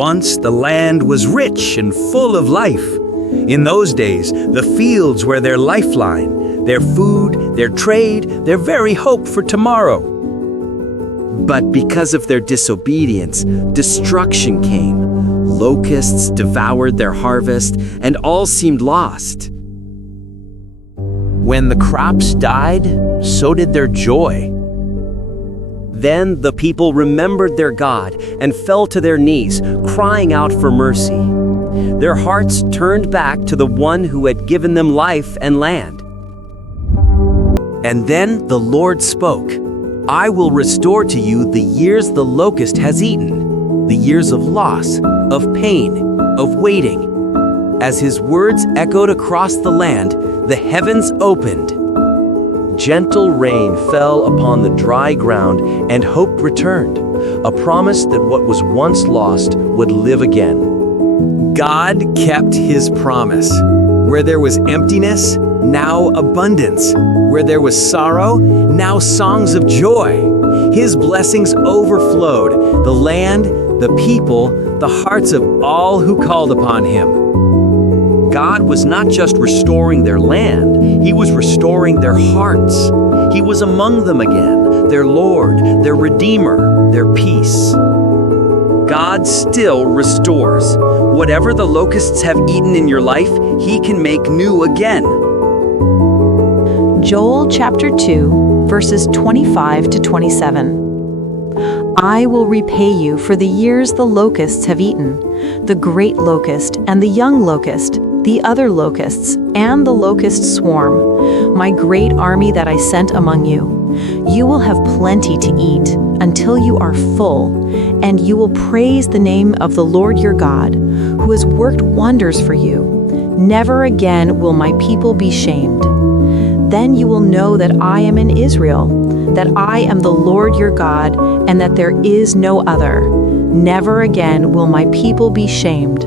Once the land was rich and full of life. In those days, the fields were their lifeline, their food, their trade, their very hope for tomorrow. But because of their disobedience, destruction came. Locusts devoured their harvest, and all seemed lost. When the crops died, so did their joy. Then the people remembered their God and fell to their knees, crying out for mercy. Their hearts turned back to the one who had given them life and land. And then the Lord spoke, "I will restore to you the years the locust has eaten, the years of loss, of pain, of waiting." As his words echoed across the land, the heavens opened. Gentle rain fell upon the dry ground, and hope returned, a promise that what was once lost would live again. God kept his promise. Where there was emptiness, now abundance. Where there was sorrow, now songs of joy. His blessings overflowed, the land, the people, the hearts of all who called upon him. God was not just restoring their land, he was restoring their hearts. He was among them again, their Lord, their Redeemer, their peace. God still restores. Whatever the locusts have eaten in your life, he can make new again. Joel chapter 2, verses 25 to 27. I will repay you for the years the locusts have eaten, the great locust and the young locust, the other locusts, and the locust swarm, my great army that I sent among you. You will have plenty to eat until you are full, and you will praise the name of the Lord your God, who has worked wonders for you. Never again will my people be shamed. Then you will know that I am in Israel, that I am the Lord your God, and that there is no other. Never again will my people be shamed.